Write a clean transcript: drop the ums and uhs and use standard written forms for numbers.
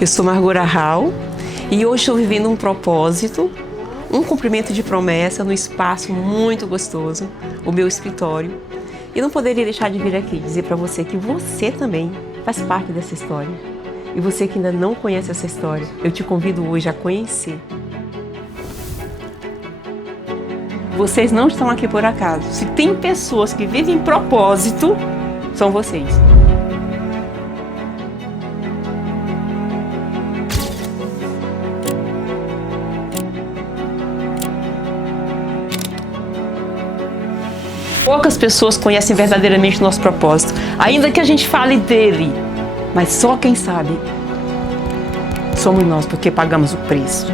Eu sou Margura Hall e hoje estou vivendo um propósito, um cumprimento de promessa num espaço muito gostoso, o meu escritório. E não poderia deixar de vir aqui dizer para você que você também faz parte dessa história. E você que ainda não conhece essa história, eu te convido hoje a conhecer. Vocês não estão aqui por acaso. Se tem pessoas que vivem propósito, são vocês. Poucas pessoas conhecem verdadeiramente o nosso propósito, ainda que a gente fale dele, mas só quem sabe somos nós, porque pagamos o preço.